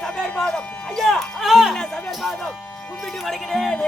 சமையல் பாதம் ஐயா சமையல் பாதம் கும்பிட்டு வருகிறேன்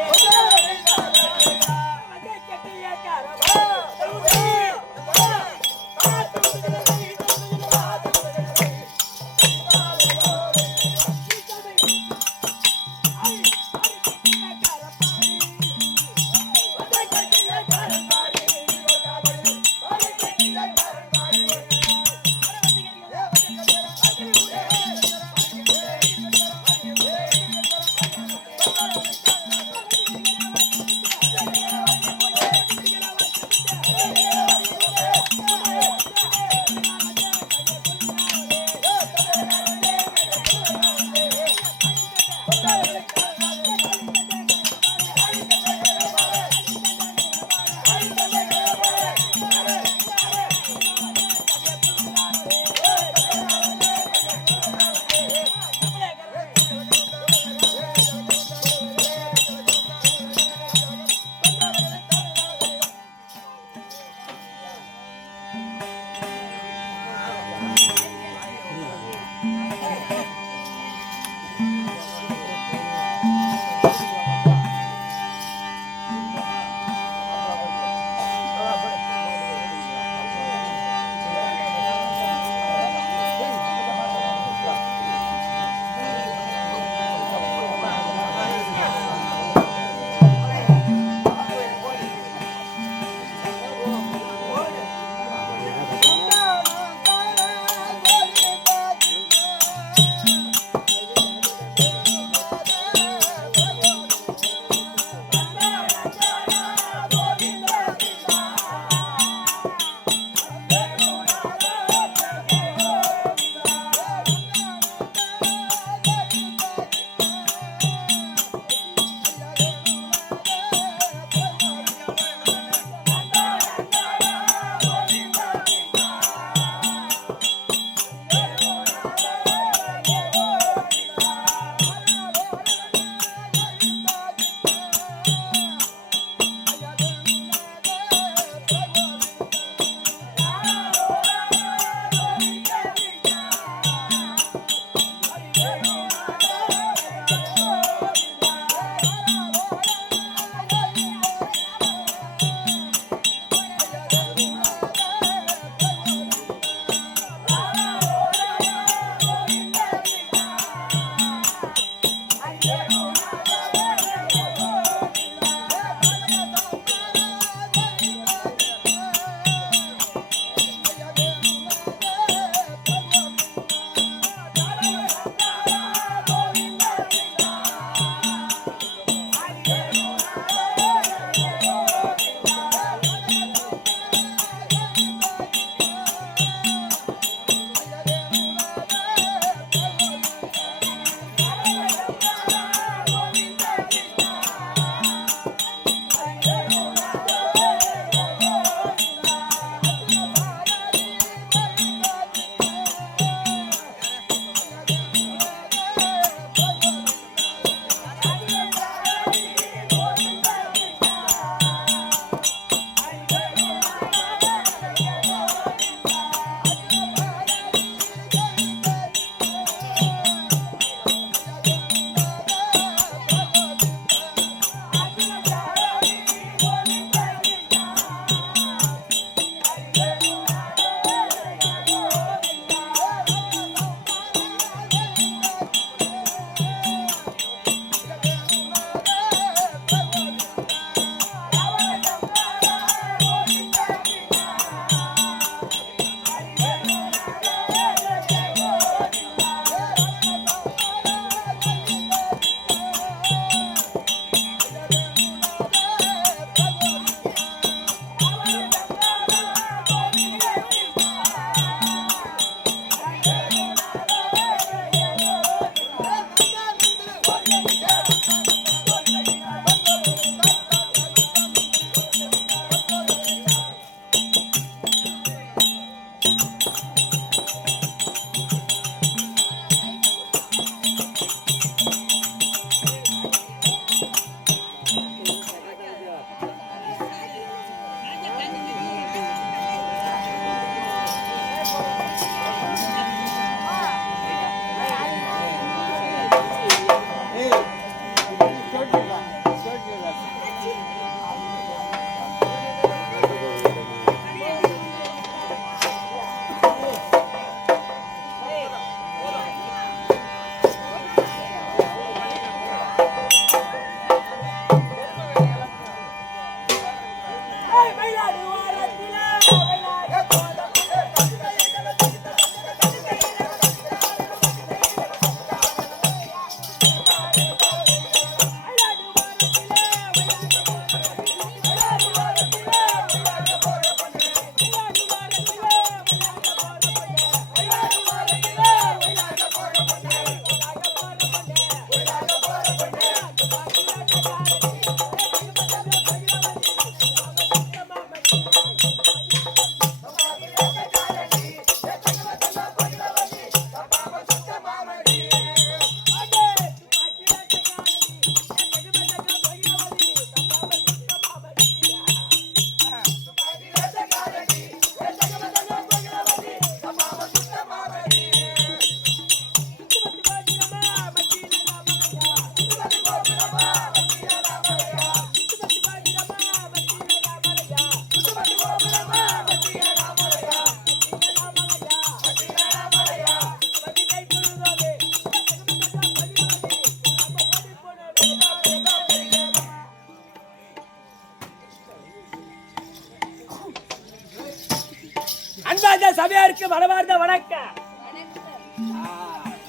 சபையாருக்கு மனமார்ந்த வணக்கம்.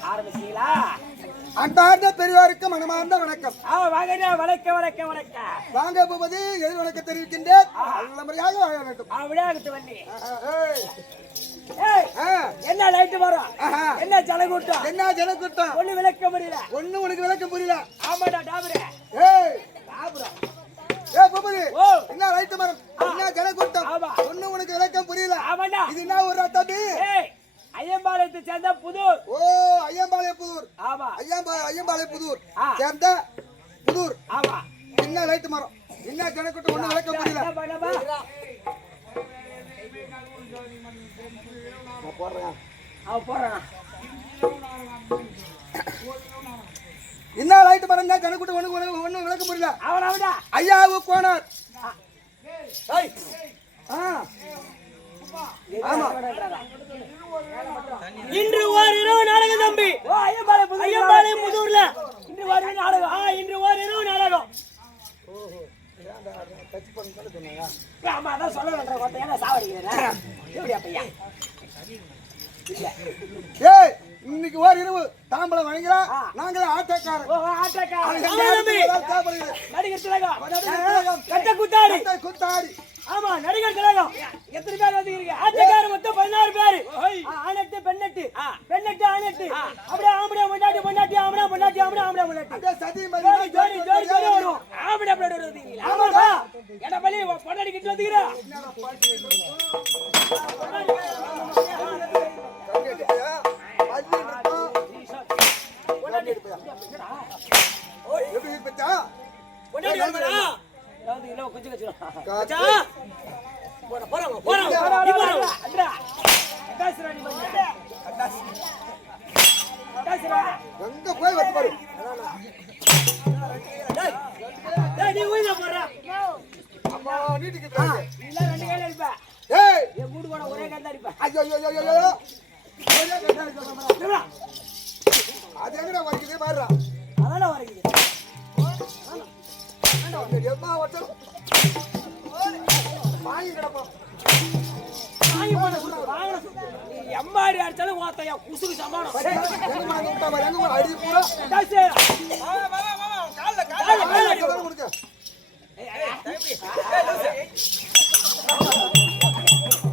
ஆரம்பிச்சீங்களா? அன்பார்ந்த பெரியவாருக்கு மனமார்ந்த வணக்கம். வாங்க, வணக்கம் வணக்கம் வணக்கம். வாங்க பூபதி, எதிர் வணக்கம் தெரிவிக்கின்றேன். நல்ல முறையாக வாழ வேண்டும். விளையாட்டு வண்டி. என்ன லைட் வரும், என்ன ஜனக்கூட்டம், என்ன ஜனக்கூட்டம், ஒண்ணு விளக்க முடியல. ஒண்ணு உனக்கு விளக்க புரியல. ஆமாடா டாபரே. பூபதி, என்ன லைட் மரம், என்ன ஜனக்கூட்டம், ஒண்ணு உனக்கு விளக்கம் புரியல. ஆமாடா. இது என்ன ஒரு தம்பி? ஐயம்பாளையத்தை சேர்ந்த புதூர். ஐயம்பாளையம் புதூர். ஆமா, ஐயம்பாளையம் புதூர் சேர்ந்த புதூர். ஆமா. என்ன லைட் மரம், என்ன ஜனக்கூட்டம், ஒண்ணு விளக்கம் புரியல. என்ன லைட் மரம், என்ன ஜனக்கூட்டம், ஒண்ணு விளக்கம் புரியல. அவனா ஐயாவு கோனார். ஆமா, இன்று ஓரிரவு நாடகம் தம்பி. ஐயம்பாளையம் புதூர்ல இன்று ஒரு நாடகம். இன்று ஓரிரவு நாடகம். ஆமா, அதான் சொல்ல வேண்டாம். சாவடிக்கிறேன் எப்படியா பையா? இன்னைக்கு ஒரு இரவு தாம்பலம் வழங்குறா. நாங்களே ஆட்டக்காரன். நடிகர் திலகம், கட்ட குத்தாடி. ஆமா, நடிகர் திலகம். எத்தனை பேர் வந்துக்கிறீங்க? ஆட்டக்காரன் மொத்தம் 16 பேரு. ஆனட்டு பெண்ணட்டு, பெண்ணட்டு ஆனட்டு, அப்படியே ஆம்படியா பொண்டாட்டி, பொண்டாட்டி ஆம்படியா பொண்டாட்டி, ஆம்படியா ஆம்படியா பொண்டாட்டி, சதி ஜோடி ஜோடி ஜோடி வரும். ஆம்படியா பிளேட் வருவீங்க. ஆமாடா, என்ன பள்ளி பொண்டாட்டி கிட்ட வந்துக்கிறா. ஒரே கண்டா அடிப்பேன். அது எங்கடா வரைக்குது பாருடா. அதான வரைக்குது. எம்மா வட்டம் வாங்கி கிடப்போம். வாங்கி போன வாங்கின எம்மாடி அடிச்சாலும் ஓத்தையா குசுக்கு சமானம். அடி பூரா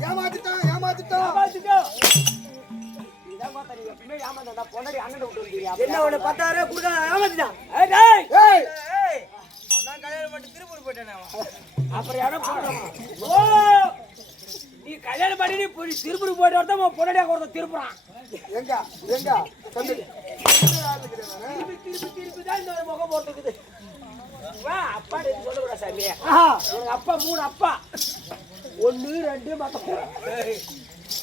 ஏமாத்திட்டான் ஏமாத்திட்டான். என்ன ஒண்ணு 10,000 கொடுக்க ஏமாத்திட்டான். அப்புறம் இடம் போடுறான். ஓ, நீ கல்யாணம் பண்ணி போய் திருப்பூர் போயிட்டு வரதான் பொண்ணடியா கொடுத்த திருப்புறான். எங்க எங்க சொல்லு. திருப்பி திருப்பி தான் இந்த முகம் போட்டுக்குது. வா, அப்பா சொல்லக்கூடா சாமி. உனக்கு அப்பா 3 அப்பா. 1 2 மொத்தம்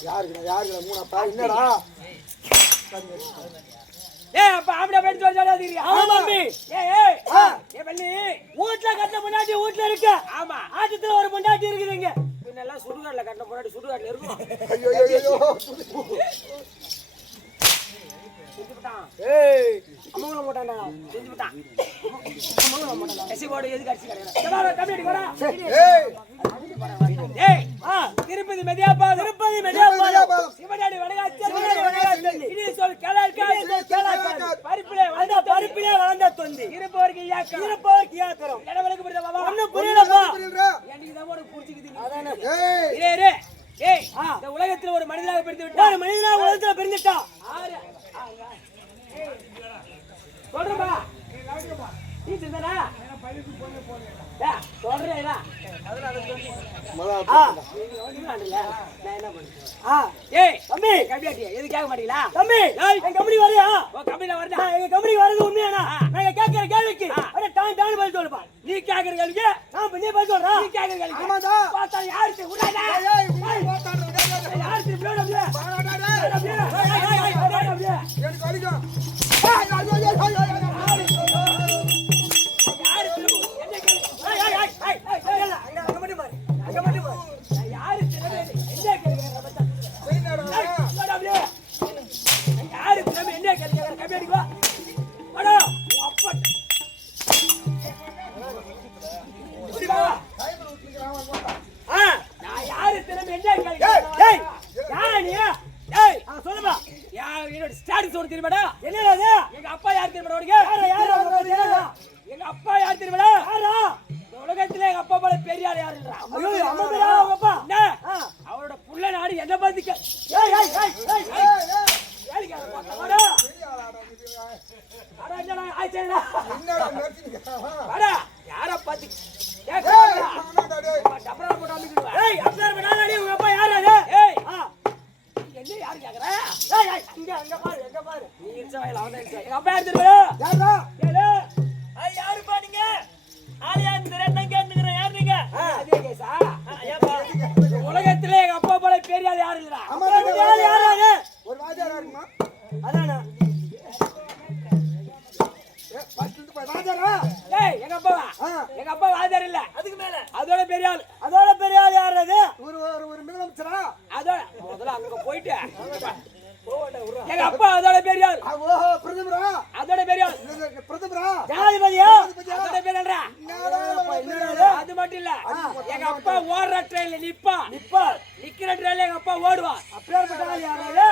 யாருக்குடா 3 அப்பா? என்னடா அப்பா ஆம்பளை போயிட்டு சொல்லியா? ஆமா தம்பி. ஏ பள்ளி வீட்டுல கட்ட முன்னாடி வீட்டுல இருக்க. ஆமா, ஆட்டத்துல ஒரு முன்னாடி இருக்குதுங்க. பின்னெல்லாம் சுடுகாட்டுல கட்ட முன்னாடி சுடுகாட்டுல இருக்கும். அமங்கலம் போட்டான்டா, செஞ்சு விட்டான். அமங்கலம் போட்டான். எசிபோடு எதுக்கு அடிச்சு கிடையாது. தம்பி அடி போடா. திருப்பதி மெதியாபாதம், திருப்பதி மெதியாபாதம், சிவனாடி வடகாச்சி, இனி சொல் பருப்பிலே வளர்ந்த தொந்தி, இருப்பவருக்கு இயாக்கம், இருப்பவருக்கு இயாக்கறம். இடவளுக்கு புரியுதா பாபா? ஒண்ணும் புரியலப்பா. எனக்கு இதான் உனக்கு புரிஞ்சுக்குது. அதானே. இந்த உலகத்தில் ஒரு மனிதனாக பிரிந்து விட்டா, ஒரு மனிதனாக உலகத்தில் பிரிந்துட்டா. சொல்றா நீ சிந்தனா சொல்றேன். தம்பி கம்பியாட்டியா எது கேட்க மாட்டீங்களா? தம்பி எங்க கம்பெனி வரையா? கம்பெனில வரதா? எங்க கம்பெனி வரது உண்மையானா? நாங்க கேட்கிற கேள்விக்கு டான் பதில் சொல்லுப்பா. நீ கேட்கிற கேள்விக்கு நான் நீ பதில் சொல்றா. நீ கேட்கிற கேள்விக்கு ஆமாடா. பார்த்தா யாருக்கு உடாடா? யாருக்கு பிளேட் அப்படியே எனக்கு வலிக்கும். யாரு என்ன கேள்வி அட என்னடா ஆச்சரியடா என்னடா மேட்சிங்க வாடா யார பாத்து ஏய் கேக்குறா மாமாடா டேய் டபரா போட்டு அமிக்குவா ஏய் அப்சர் பண்ணாதடி உங்க அப்பா யாரு அது ஏய் என்ன யாரு கேக்குறா ஏய் அங்க பாரு நீ இன்சாயில அவன் இன்சாயில எங்க அப்பா யாரு தெரியுமா யாரா கேளு யாரு பாத்தீங்க ஆலியா இந்த கேட்னுங்கற யார் நீங்க அதே கேஸா ஏப்பா உலகத்திலே எங்க அப்பா போல பெரிய ஆள் யாரு இல்லடா ஆமா யாரு அது ஒரு வாஜாரா இருக்குமா அதானே ஏ பத்து வாஜாரா டேய் எங்க அப்பாவா ஆ. எங்க அப்பா வாத்தியார் இல்ல அதுக்கு மேல அதோட பெரிய ஆள் யாரு அது ஒரு முதலமைச்சரா அதோட முதல்ல அங்க போயிட்டு எங்க அப்பா அதோட பெரிய ஆள் ஓஹோ பிரதமரா அதோட பெரிய ஆள் பிரதமரா ஜனாதிபதியா அதோட பெரிய ஆள்ரா என்னடா அது மட்டும் இல்ல எங்க அப்பா ஓடுற ட்ரெயின்ல நிக்கிற ட்ரெயின்ல எங்க அப்பா ஓடுவா அப்பேற்பட்ட ஆள் யாரு அது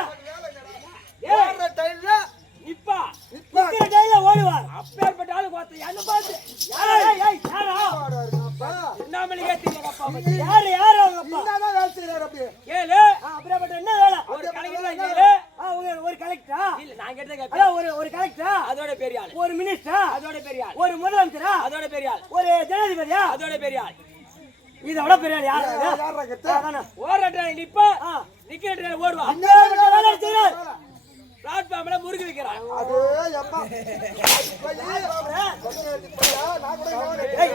ஓடுற டைம்ல நிப்பா நிப்பா. நிக்கிற ட்ரெயின்ல ஓடுவார் அப்பேற்பட்ட ஆளு பார்த்து என்ன பார்த்து யாரா அப்பா என்னாமலிக்கே தெரியல எங்க அப்பா பத்தி யாரு அவங்க அப்பா என்னடா வேலை செய்யறாரு அப்படி கேளு அப்படிப்பட்ட என்ன வேலை ஒரு கலெக்டர் கேளு ஒரு கலெக்டரா இல்ல நான் கேட்டத கேப்பேன் ஒரு கலெக்டரா அதோட பெரிய ஆள் ஒரு மினிஸ்டரா அதோட பெரிய ஆள் ஒரு முதலமைச்சரா அதோட பெரிய ஆள் ஒரு ஜனாதிபதியா அதோட பெரிய ஆள் இதோட பெரிய ஆள் யாரு யாரா கத்த அதானே ஓடுற ட்ரெயின் நிப்பா நிக்கிற ட்ரெயின் ஓடுவா வேலை செய்றார் பிளாட்ஃபார்ம்ல முறுக்கு வைக்கிறான் அது எப்பா நான் கூட ஏய்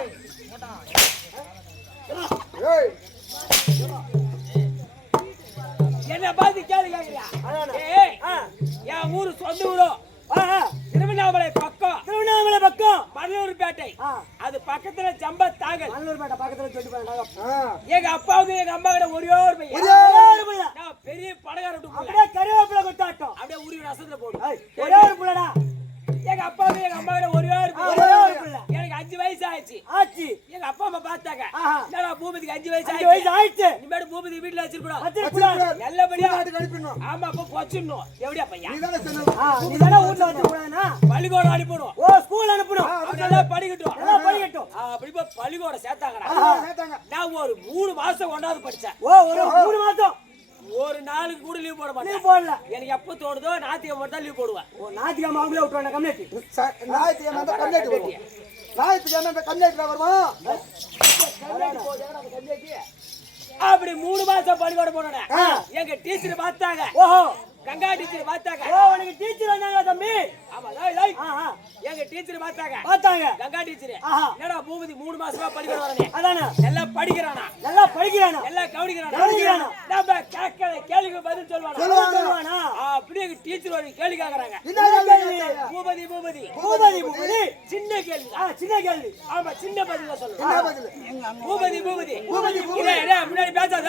என்ன பார்த்து கேள்வி கேக்குறியா ஏய் என் ஊரு சொந்த ஊரோ திருவண்ணாமலை பக்கம் மல்லூர்பேட்டை அது பக்கத்துல ஜம்பத்தாங்கல் மல்லூர்பேட்டை பக்கத்துல சொல்லி எங்க அப்பாவுக்கு எங்க அம்மா கிட்ட ஒரே ஒரு பையன் நான் பெரிய படகார அப்படியே கருவேப்பிலை கொட்டாட்டம் அப்படியே உருவி ரசத்துல போடு ஒரே ஒரு புள்ளடா எங்க அப்பாவுக்கு எங்க அம்மா கிட்ட ஒரே ஒரு புள்ள எனக்கு 5 வயசு ஆச்சு எங்க அப்பா அம்மா பார்த்தாங்க என்னடா பூபதிக்கு 5 வயசு ஆயிடுச்சு இனிமேல் பூபதி வீட்டுல வச்சிருக்கூடாது நல்லபடியா ஆமா அப்ப வச்சிடணும் எப்படியா பையன் நீதானே வீட்டுல வச்சிருக்கூடாதுன்னா பள்ளிக்கூடம் அனுப்பணும் ஸ்கூல் அனுப்பணும் நல்லா படிக்கட்டும் அப்படி போய் பள்ளிக்கூடம் சேர்த்தாங்கடா நான் ஒரு 3 மாசம் கொண்டாந்து படிச்சேன் ஒரு 3 மாசம் ஒரு நாளுக்கு கூட லீவ் போட மாட்டேன் போடல எனக்கு எப்ப தோணுதோ ஞாயிற்றுக்கிழமை தான் லீவ் போடுவேன் ஞாயிற்றுக்கிழமை அவங்களே விட்டுருவாங்க கம்யூனிட்டி ஞாயிற்றுக்கிழமை கம்யூனிட்டி வருமா அப்படி 3 மாசம் பள்ளிக்கூடம் போனேன் எங்க டீச்சர் பார்த்தாங்க கங்கா டீச்சர் பார்த்தாங்க உனக்கு டீச்சர் வந்தாங்க தம்பி ஆமா எங்க டீச்சர் பார்த்தாங்க கங்கா டீச்சர் என்னடா பூபதி 3 மாசமா பள்ளிக்கூடம் வரனே அதானே நல்லா படிக்கிறானா நல்லா கவனிக்கிறானா நம்ம கேட்கற கேள்விக்கு பதில் சொல்வானா அப்படியே டீச்சர் ஒரு கேள்வி கேக்குறாங்க பூபதி சின்ன கேள்வி ஆமா சின்ன பதில் சொல்லு பூபதி முன்னாடி பேசாத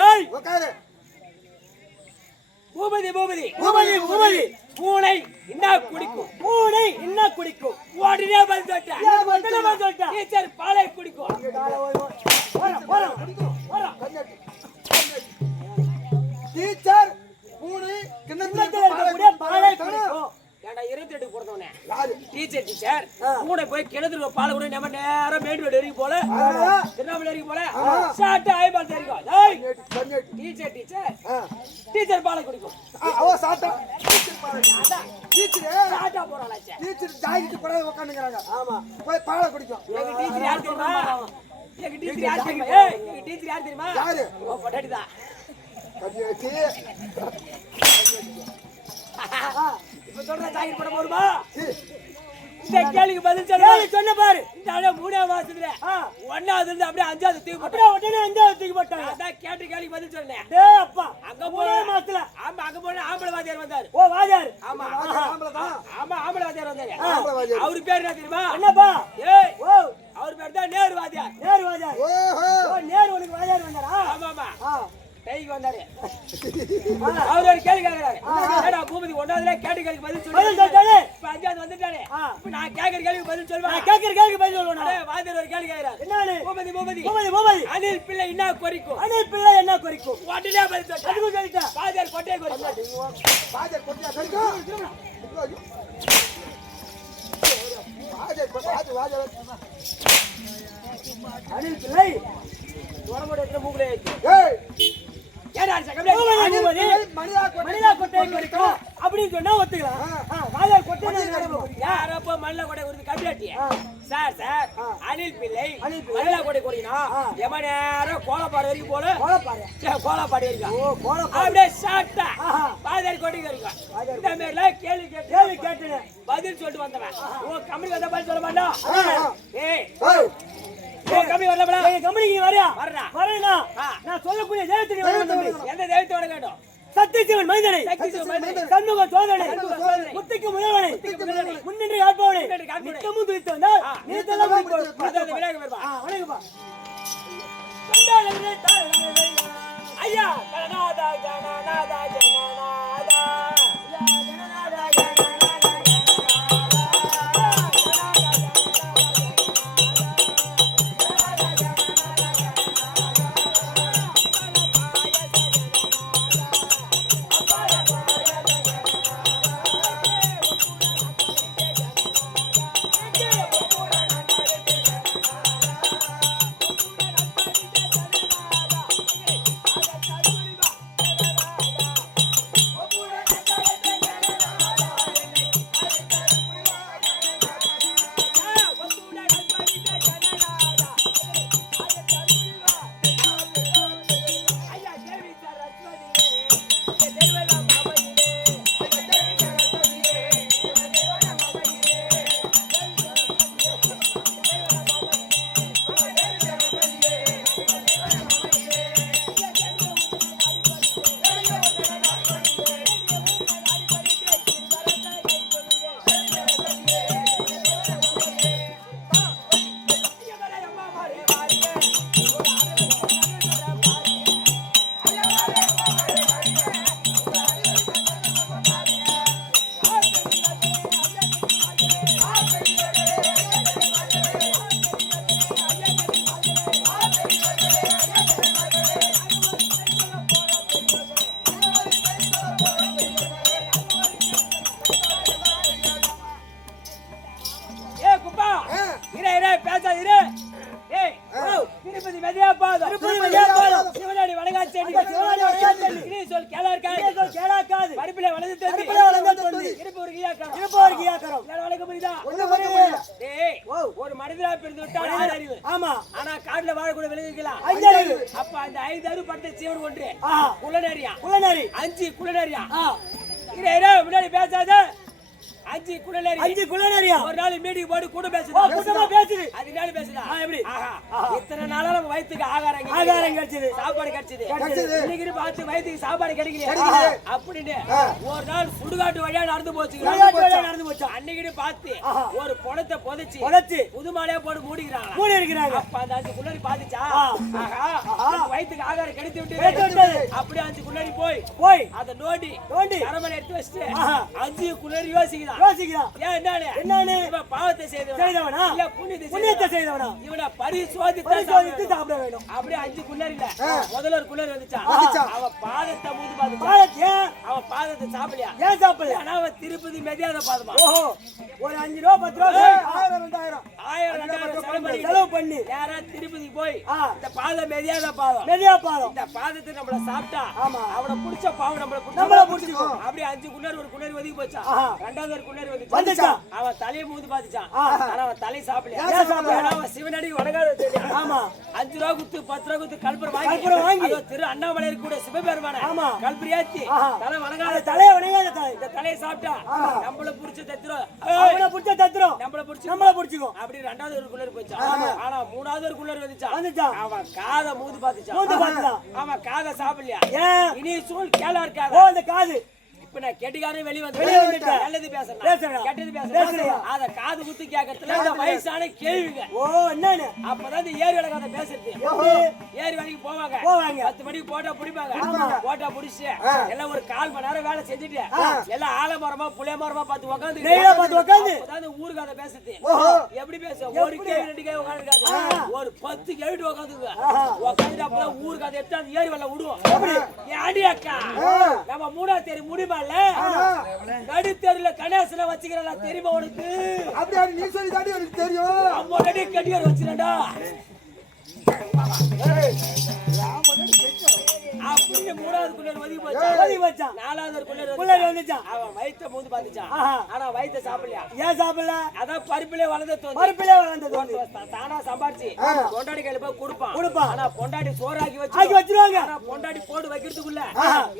பூபதி பூனை என்ன குடிக்கும் உடனே பதில் சொல்லிட்டேன் டீச்சர் பாலை குடிக்கும் டீச்சர் பூனை கிணத்துல பாலை குடிக்கும் ஏண்டா 28 பிறந்தவனே டீச்சர் பூனை போய் கிணத்துல பாலை கூட நம்ம நேரம் மேடு வரைக்கும் போல திருநாமலை வரைக்கும் போல ஷார்ட் ஆயிபால் தெரியும் டீச்சர் பாலை குடிக்கும் ஷார்ட்டா போறாளாச்சே டீச்சர் ஜாயிட்டு போற உட்கார்ந்துங்கறாங்க ஆமா போய் பாலை குடிக்கும் எங்க டீச்சர் யார் தெரியுமா யாரு ஓ பொட்டாட்டிதான் இப்ப சொல்ற ஜாக்கெட் போட போடுமா இந்த கேள்விக்கு பதில் சொன்ன பாரு இந்த ஆளு 3ஆம் மாசத்துல 1ஆவதுல இருந்து அப்படியே 5ஆவது தூக்கி போட்டா உடனே 5ஆவது தூக்கி போட்டாங்க அதான் கேட்ட கேள்விக்கு பதில் சொன்னேன் டேய் அப்பா அங்க போற மாசத்துல அங்க போன ஆம்பளை வாத்தியார் வந்தாரு வாத்தியார் ஆமா ஆம்பளை வாத்தியார் வந்தாரு அவரு பேர் என்ன தெரியுமா என்னப்பா ஏய் அவர் பேர் தான் நேரு வாத்தியார் ஓஹோ நேரு உனக்கு வாத்தியார் வந்தாரா ஆமா கைக்கு வந்தாரு அவர் ஒரு கேள்வி கேக்குறாரு ஏடா பூபதி 1ஆவதுல கேட்ட கேள்விக்கு பதில் சொல்றாரு இப்ப 5ஆவது வந்துட்டானே இப்ப நான் கேக்குற கேள்விக்கு பதில் சொல்வேன் வாத்தியார் ஒரு கேள்வி கேக்குறாரு என்னன்னு பூபதி அனில் பிள்ளை என்ன குறிக்கும் உடனே பதில் சொல்றாரு அதுக்கு சொல்லிட்டா வாத்தியார் கொட்டை குறிக்கும் அனில் பிள்ளை உடம்புல மூக்குல ஏடா கம்பி அணில்பிள்ளை மணிலா கொட்டை வரைக்கும் அப்படின்னு சொன்னா ஒத்துக்கலாம். வாயால் கொட்டை யாரப்போ மணிலா கொட்டை கொடுத்து கம்பி சார் சார் அணில் பிள்ளை மணிலா கொட்டை கொடுக்கணும். எம நேரம் கோலப்பாடு வரைக்கும் போல கோலப்பாடு வரைக்கும் அப்படியே சாப்பிட்டா பாதாரி கொட்டைக்கு வரைக்கும் இந்த மாதிரிலாம் கேள்வி கேட்டு பதில் சொல்லிட்டு வந்தவன் உன் கம்பெனி வந்த பதில் சொல்ல மாட்டான். ஏய் கம்பெனி வரல கம்பெனிக்கு வரையா வரேனா நான் சொல்லக்கூடிய தெய்வத்துக்கு எந்த தெய்வத்தோட கேட்டோம் சத்தியசிவன் மைந்தனை சண்முக சோதனை முத்துக்கு முதல்வனை முன்னின்று காப்பவனை நித்தமும் துதித்து வந்தால் நீத்தெல்லாம் வணங்குப்பா ஐயா கணநாதா கணநாதா கணநாதா கணநாதா ஒரு மனிதரா பிறந்து விட்டால் அறிவு ஆமா ஆனா காட்டுல வாழக்கூடிய விலங்குகளா அப்ப அந்த 5 அறிவு பட்ட ஜீவன் ஒன்று குள்ளநரியா 5 குள்ளநரியா முன்னாடி பேசாத 5 குள்ளநரியா ஒரு நாள் மீட்டிங் போட்டு கூட பேசுது அதனால பேசுதா எப்படி இத்தனை நாளா நம்ம வயிற்றுக்கு ஆகாரம் கிடைச்சது சாப்பாடு கிடைச்சது இன்னைக்கு பார்த்து வயிற்றுக்கு சாப்பாடு கிடைக்கல அப்படின்னு ஒரு நாள் சுடுகாட்டு வழியா நடந்து போச்சு அன்னைக்கு பார்த்து ஒரு பணத்தை புதைச்சு புது மாலையா போட்டு மூடி இருக்கிறாங்க அப்ப அந்த 5 குள்ளரி பாத்துச்சா வயிற்றுக்கு ஆகாரம் கிடைத்து விட்டு அப்படியே 5 குள்ளரி போய் அதை நோண்டி அரமனை எடுத்து வச்சுட்டு 5 குள்ளரி யோசிக்கிறான் என்னன்னு பாவத்தை செய்தவனா இல்ல புண்ணியத்தை செய்தவனா இவனை பரிசோதித்து சாப்பிட வேண்டும் அப்படியே 5 குள்ளரி இல்ல முதல்ல ஒரு குள்ளரி வந்துச்சான் அவன் பாதத்தை மூடி பார்த்துச்சு அவன் பாதத்தை சாப்பிடலையா ஏன் சாப்பிடல ஆனா அவன் திருப்பதி மெதியாத பாதமா ஓஹோ ஒரு 5 ரூபா 10 ரூபா 1000 செலவு பண்ணி யாரா திருப்பதி போய் இந்த பாதம் மெதியா பாதம் இந்த பாதத்தை நம்மள சாப்பிட்டா அவனை புடிச்ச பாவம் நம்மள புடிச்சுக்கும் அப்படியே 5 குள்ளரி ஒரு குள்ளரி ஒதுக்கி போச்சான் ரெண்டாவது ஒரு குள்ளரி வந்துச்சு அவன் தலையை மூந்து பாத்துச்சான் ஆனா அவன் தலை சாப்பிடல அவன் சிவனடி வணங்காத தெரியும் ஆமா 5 ரூபா குத்து 10 ரூபா குத்து கல்புரம் வாங்கி திரு அண்ணாமலை கூட சிவபெருமான கல்புரி ஏத்தி தலை வணங்காத இந்த தலையை சாப்பிட்டா நம்மள புடிச்ச தத்துறோம் நம்மள புடிச்சுக்கும் அப்படி ரெண்டாவது ஒரு குள்ளரி போச்சான் ஆனா மூணாவது ஒரு குள்ளரி வந்துச்சான் அவன் காதை மூந்து பாத்துச்சான் அவன் காதை சாப்பிடலையா இனி சூழ் கேளா இருக்காது அந்த காது இப்ப நான் கெட்டிக்காரன் வெளிய வந்துட்டேன் நல்லது பேசுறேன் கெட்டது பேசுறேன் அத காது குத்து கேட்கறதுல இந்த வயசான கேள்விங்க ஓ என்னன்னு அப்பதான் இந்த ஏரி வழக்காத பேசுறது ஏரி வரைக்கும் போவாங்க 10 மணிக்கு போட்டா பிடிப்பாங்க போட்டா பிடிச்சு எல்லாம் ஒரு 1/4 மணி நேரம் வேலை செஞ்சுட்டு எல்லாம் ஆலமரமா புளியமரமா பார்த்து உட்காந்து அதாவது ஊரு கதை பேசுறது எப்படி பேச ஒரு கேள்வி 2 கேள்வி உட்காந்துருக்காது ஒரு 10 கேள்வி உட்காந்துட்டு அப்பதான் ஊரு கதை எடுத்து அந்த ஏரி வெள்ள விடுவோம் ஏடி அக்கா நம்ம 3ஆம் தேதி முடிமா நடுத்தெருல கணேசனை வச்சுக்கிறா தெரியுமா உனக்கு அப்படியே நீ சொல்லி தாண்டி எனக்கு தெரியும் அம்மா ரெடி கட்டியார் வச்சிரடா அப்படி புண்ணிய மூணாவது குள்ளர் ஒதுக்கி வச்சான் நாலாவது குள்ளர் வந்துச்சான் அவன் வயிற்ற மூந்து பாத்துச்சான் ஆனா வயிற்ற சாப்பிடலையா ஏன் சாப்பிடல அதான் பருப்பிலே வளர்ந்தது தானா சம்பாரிச்சு பொண்டாடி கையில போய் கொடுப்பான் ஆனா பொண்டாடி சோறாக்கி வச்சிருவாங்க ஆனா பொண்டாடி போட்டு வைக்கிறதுக்குள்ள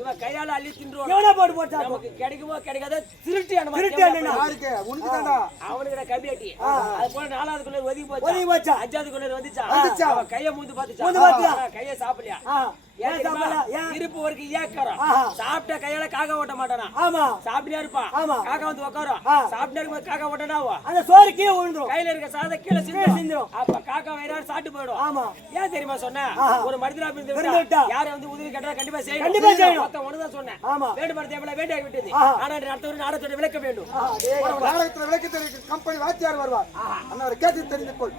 இவன் கையால அள்ளி தின்றுவான் போட்டு நமக்கு கிடைக்குமோ கிடைக்காத திருட்டு அவனுக்கு கம்மியாட்டி அது போல நாலாவது குள்ளர் ஒதுக்கி போச்சா அஞ்சாவது குள்ளர் வந்துச்சா அவன் கைய மூந்து பாத்துச்சா கைய சாப்பிடலையா இருப்பு வரைக்கும் ஏக்கறோம் சாப்பிட்ட கையால காக்கா ஓட்ட மாட்டானா ஆமா சாப்பிட்டே இருப்பான் காக்கா வந்து உட்காரும் சாப்பிட்டே இருக்கும் காக்கா ஓட்டனா அந்த சோறு கீழே விழுந்துரும் கையில இருக்க சாத கீழே சிந்துரும் அப்ப காக்கா வயிறாடு சாப்பிட்டு போயிடும் ஆமா ஏன் தெரியுமா சொன்ன ஒரு மனிதனா இருந்து யாரை வந்து உதவி கேட்டா கண்டிப்பா செய்யணும் மொத்தம் ஒண்ணுதான் சொன்னேன் ஆமா வேண்டுபடுத்த எவ்வளவு வேண்டியாகி விட்டது ஆனா அடுத்த நாடத்தோட விளக்க வேண்டும் நாடகத்துல விளக்க தெரிவிக்க கம்பெனி வாத்தியார் வருவார் அண்ணாவை கேட்டு தெரிந்து கொள்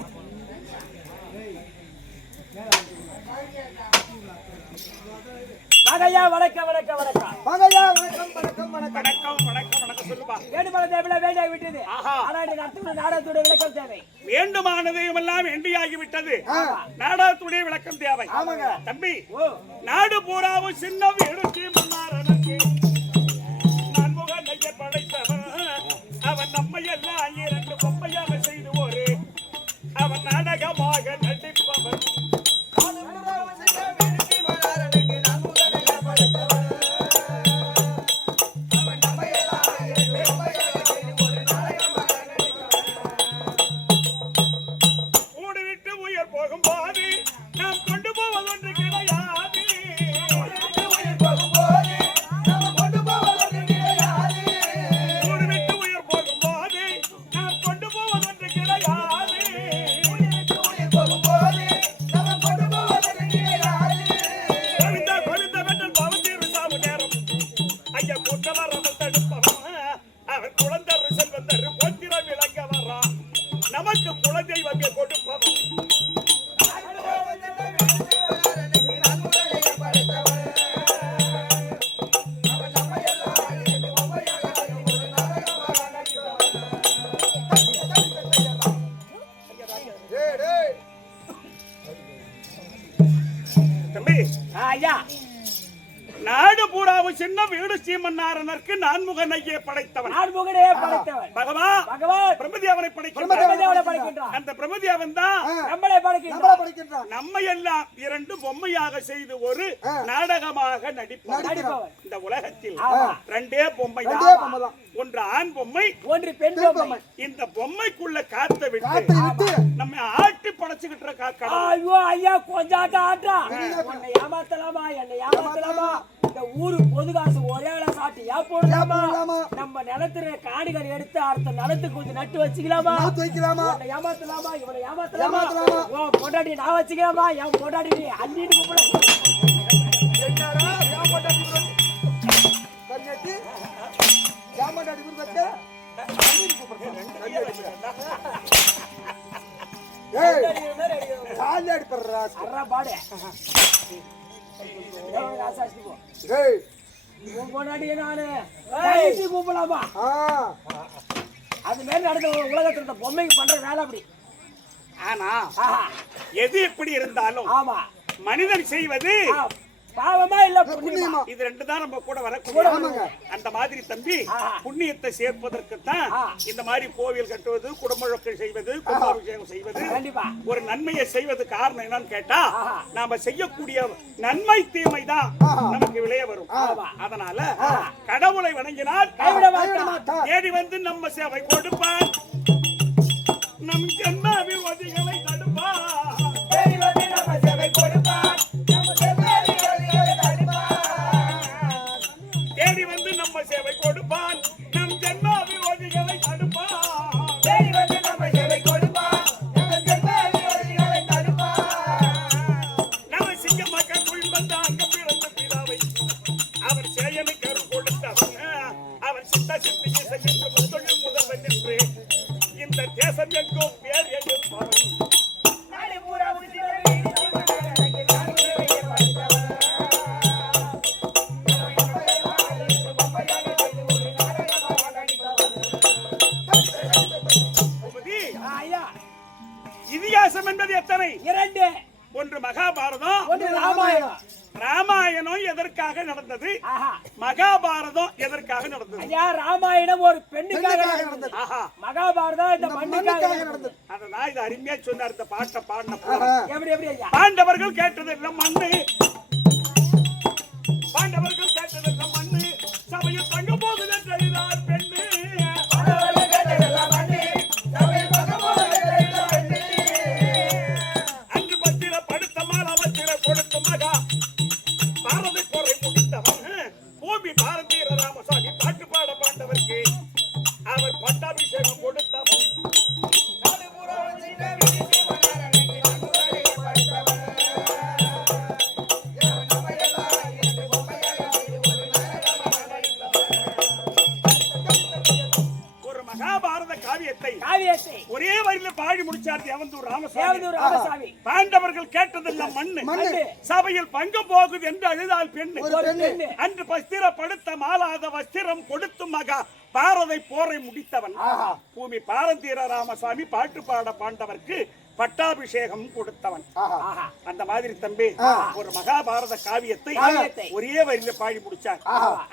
வாங்கய்யா வணக்கம் வணக்கம் வணக்கம் வாங்கய்யா வணக்கம் வணக்கம் வணக்கம் வணக்கம் வணக்கம் வணக்கம் சொல்லுப்பா வேண்டுமானது எவ்வளவு வேண்டியாகி விட்டது ஆனா நாடகத்துடைய விளக்கம் தேவை வேண்டுமானதையும் எல்லாம் வேண்டியாகி விட்டது நாடகத்துடைய விளக்கம் தேவை தம்பி நாடு பூராவும் சின்ன வீடுக்கு முன்னாரனுக்கு நான்முகன் ஐயர் படைத்தவன் அவன் நம்மை எல்லாம் இரண்டு பொம்மையாக செய்து ஒரு அவன் நாடகமாக நடிப்பவன் நமக்கு குலதெய்வம் கொடுப்பவன் தம்பி ஐயா நாடு பூராவும் சின்ன வீடு சீமன்னாரனருக்கு நான்முகன் ஐயே படைத்தவன் பகவான் பிரம்மதேவனை படைக்கின்றான் அந்த பிரம்மதேவன் தான் நம்மளை படைக்கின்றான் நம்மை எல்லாம் இரண்டு பொம்மையாக செய்து ஒரு நாடகமாக நடிப்பவன் இந்த உலகத்தில் ரெண்டே பொம்மை தான் ஒன்று ஆண் பொம்மை ஒன்று பெண் பொம்மை இந்த பொம்மைக்குள்ள காத்த விட்டு நம்ம ஆட்டி படைச்சுக்கிட்டு இருக்க ஐயோ ஐயா கொஞ்சம் ஆட்டா என்னை ஏமாத்தலாமா இந்த ஊரு பொது காசு ஒரே சாட்டியா போடலாமா நம்ம நிலத்துல காணிகள் எடுத்து அடுத்த நிலத்துக்கு கொஞ்சம் நட்டு வச்சுக்கலாமா ஏமாத்தலாமா இவனை ஏமாத்தலாமா பொண்டாட்டி நான் வச்சுக்கலாமா என் பொண்டாட்டி நீ அள்ளிட்டு கூப்பிடலாமா அது மாதிரி நடந்த உலகத்துல பொம்மைக்கு பண்ற வேலை அப்படி ஆனா எது எப்படி இருந்தாலும் ஆமா மனிதன் செய்வது பாவமா இல்ல புண்ணியமா இது ரெண்டு தான் நம்ம கூட வரக்கூடிய அந்த மாதிரி தம்பி புண்ணியத்தை சேர்ப்பதற்கு தான் இந்த மாதிரி கோவில் கட்டுவது குடமுழக்கு செய்வது கும்பாபிஷேகம் செய்வது ஒரு நன்மையை செய்வது காரணம் என்னன்னு கேட்டா நாம செய்யக்கூடிய நன்மை தீமை தான் நமக்கு விளைய வரும் அதனால கடவுளை வணங்கினால் தேடி வந்து நம்ம சேவை கொடுப்பார் நம் ஜென்மாவிரோதிகளை தடுப்பார் தேடி வந்து நம்ம சேவை கொடுப்பார் தேடி வந்து நம்ம சேவை கொடுப்பான் நம் ஜென்ம விரோதிகளை தடுப்பான் தேடி வந்து நம்ம சேவை கொடுப்பான் நம் ஜென்ம விரோதிகளை தடுப்பான் நம்ம சிங்க மக்கள் குழுவந்த அங்க பிறந்த பிதாவை அவர் சேயனுக்கு அருள் கொடுத்தவன் அவர் சித்த சித்தி இசைக்கு முத்தொழில் முதல்வன் என்று இந்த தேசம் எங்கும் பேர் எடுப்பவன் இதிகாசம் என்பது எத்தனை? இரண்டு. ஒன்று மகாபாரதம், ஒன்று ராமாயணம். ராமாயணம் எதற்காக நடந்தது, ஆஹா. மகாபாரதம் எதற்காக நடந்தது? ஐயா, ராமாயணம் ஒரு பெண்ணுக்காக நடந்தது. ஆஹா. மகாபாரதம் இந்த மண்ணுக்காக நடந்தது. அதனால் இது அருமையா சொன்னார் இந்த பாட்டை பாடின எப்படி எப்படி ஐயா? பாண்டவர்கள் கேட்டதெல்லாம் மண்ணு, பாண்டவர்கள் கேட்டதெல்லாம் மண்ணு, சபையில் தங்க போகுது என்றார் பெண்ணு. அன்று பத்திர படுத்த மால் அவத்திர கொடுத்த மகா பாரதி போரை முடித்தவன் பூமி பாரதீர ராமசாமி பாட்டு பாட பாண்டவருக்கு அவர் பட்டாபிஷேகம் கொடுத்தவன். காவியத்தை ஒரே வரியில பாடி முடிச்சார் தேவந்தூர் ராமசாமி. பாண்டவர்கள் கேட்டதெல்லாம் மண்ணு, சபையில் பங்கு போகுது என்று அழுதால் பெண்ணு. அன்று வஸ்திரப்படுத்த மாலாத வஸ்திரம் கொடுத்து மகா பாரதை போரை முடித்தவன் பூமி பாரதீர ராமசாமி பாட்டு பாட பாண்டவர்க்கு பட்டாபிஷேகம் கொடுத்தவன். அந்த மாதிரி தம்பி ஒரு மகாபாரத காவியத்தை ஒரே வரியில பாடி முடிச்சார்.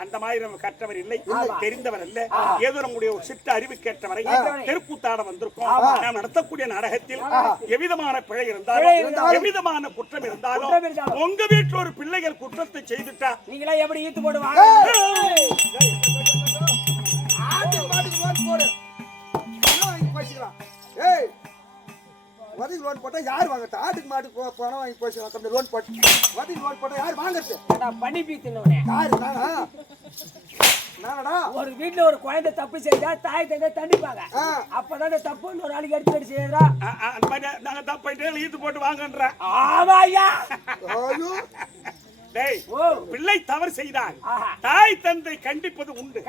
அந்த மாதிரி நம்ம கற்றவர் இல்லை, தெரிந்தவர் இல்ல, ஏதோ நம்முடைய ஒரு சித்த அறிவு கேட்டவரை தெருக்கூத்தாட வந்திருக்கோம். நாம் நடத்தக்கூடிய நாடகத்தில் எவ்விதமான பிழை இருந்தாலும் எவ்விதமான குற்றம் இருந்தாலும் உங்க வீட்டில் ஒரு பிள்ளைகள் குற்றத்தை செய்துட்டா நீங்களா எப்படி ஈத்து போடுவாங்க? வதிக்கு லோன் போட்டா யார் வாங்கறது? ஆட்டுக்கு மாட்டுக்கு பணம் வாங்கி போச்சுக்கலாம். தம்பி லோன் போட்டு வதிக்கு லோன் போட்டா யார் வாங்கறது? பண்ணி பீத்தினவனே யாரு? நானடா. ஒரு வீட்டுல ஒரு குழந்தை தப்பு செஞ்சா தாய் தந்தை தண்டிப்பாங்க. அப்பதான் தப்பு ஒரு நாளைக்கு எடுத்து செய்யறா. நாங்க தப்பு ஈத்து போட்டு வாங்கன்ற. ஆமாய்யா. பிள்ளை தவறு செய்தால் தாய் தந்தை கண்டிப்பது உண்டு.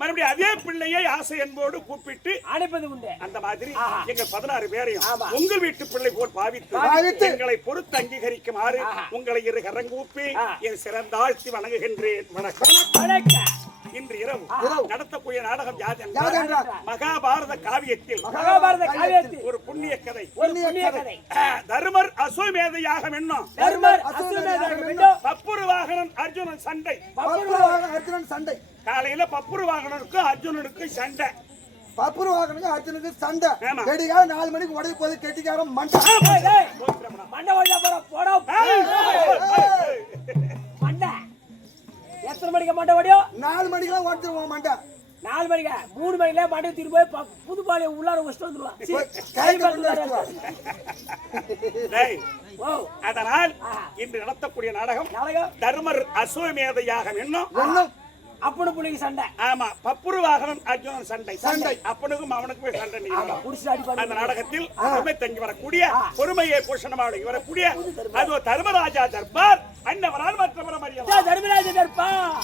மறுபடியும் அதே பிள்ளையை ஆசை என்போடு கூப்பிட்டு அனுப்பது உண்டு. அந்த மாதிரி எங்க 16 பேரையும் உங்க வீட்டு பிள்ளை போல் பாவித்து எங்களை பொறுத்து அங்கீகரிக்குமாறு உங்களை இரு கரங்கூப்பி என் சிறந்தாழ்த்தி வணங்குகின்றேன். வணக்கம். இன்று இரவு நடத்தக்கூடிய நாடகம் மகாபாரத காவியத்தில் ஒரு புண்ணிய கதை. தர்மர் அஸ்வமேதையாக பப்புருவாகனன் அர்ஜுனன் சண்டை. காலையில பப்புருவாகனனுக்கு அர்ஜுனனுக்கு சண்டை. பப்புருவாகனுக்கு அர்ஜுனுக்கு சண்டை. கெடிகார 4 மணிக்கு உடனே போது கெட்டிக்காரம் மண்டை எத்தனை மணிக்கு மண்டை ஓடியோ? 4 மணிக்கெல்லாம் ஓடிடுவோம் மண்டை. 4 மணிக்கு 3 மணில மண்டை திரும்பி போய் புதுப்பாளையம் உள்ளார வச்சுட்டு வந்துருவான். அதனால் இன்று நடத்தக்கூடிய நாடகம் தர்மர் அஸ்வமேதையாக அப்பனு புள்ளிக்கு சண்டை. ஆமா, பப்புருவாகனன் அர்ஜுனன் சண்டை. அப்பனுக்கும் அவனுக்குமே சண்டை. அந்த நாடகத்தில் தங்கி வரக்கூடிய பொறுமையை பூஷணமாக வரக்கூடிய அது தர்மராஜா தர்பார் அன்னவரால் மற்றவரம் அறிய தர்மராஜா தர்பார்.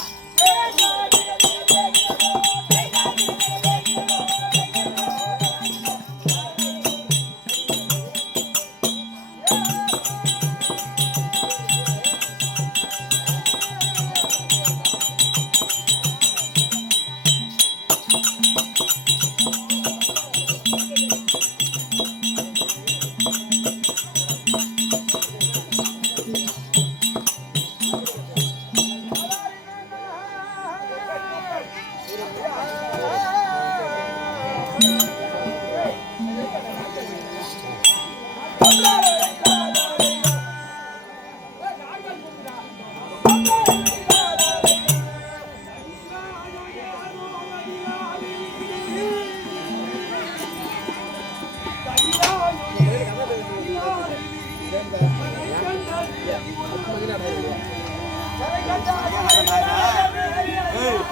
Hey!